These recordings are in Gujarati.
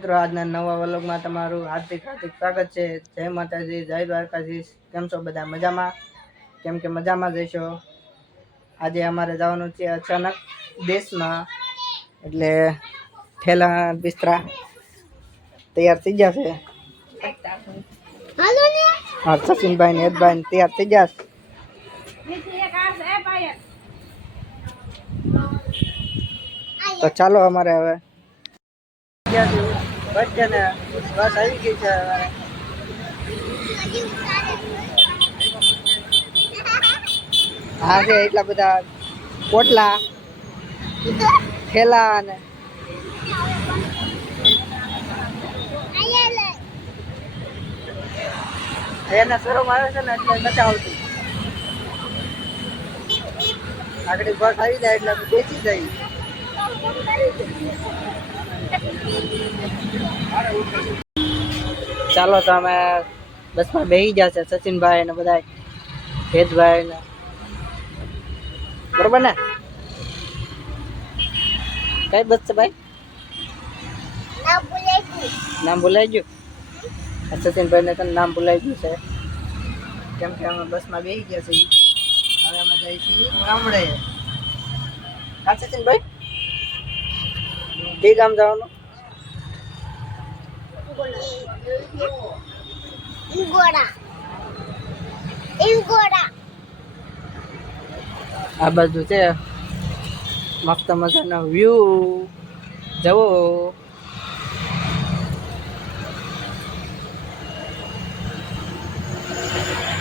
મિત્રો આજના નવા વ્લોગમાં તમારું હાર્દિક સ્વાગત છે। જય માતાજી, જય દ્વારકાધીશ। કેમ છો બધા? મજામાં? કેમ કે મજામાં જઈશો। આજે અમારે જવાનું છે અચાનક દેશમાં, એટલે ઠેલા બિસ્તરા તૈયાર થઈ ગયા છે। હા, સચિનભાઈ ને હેતભાઈ તૈયાર થઈ ગયા છે। તો ચાલો અમારે હવે બસ છે ને, બસ આવી ગઈ છે। હા છે એટલા બધા પોટલા થેલા અને એના શરમ આવે છે ને એટલે નથી આવતું। આગળ બસ આવી જાય એટલે બેસી જાય। ચાલો તો અમે બસમાં બેસી ગયા છે, સચિનભાઈ ને બધા હેતભાઈ ને, બરોબર ને? કઈ બસ છે ભાઈ? નામ ભૂલાઈ ગયું? સચિનભાઈ ને તને નામ ભૂલાઈ ગયું છે, કેમ કે અમે બસમાં બેસી ગયા છીએ। હવે અમે જઈએ છીએ ગામડે। હા સચિનભાઈ, કઈ ગામ જવાનું? આ બાજુ છે મસ્ત મજાનો વ્યૂ, જવો।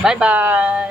Bye bye.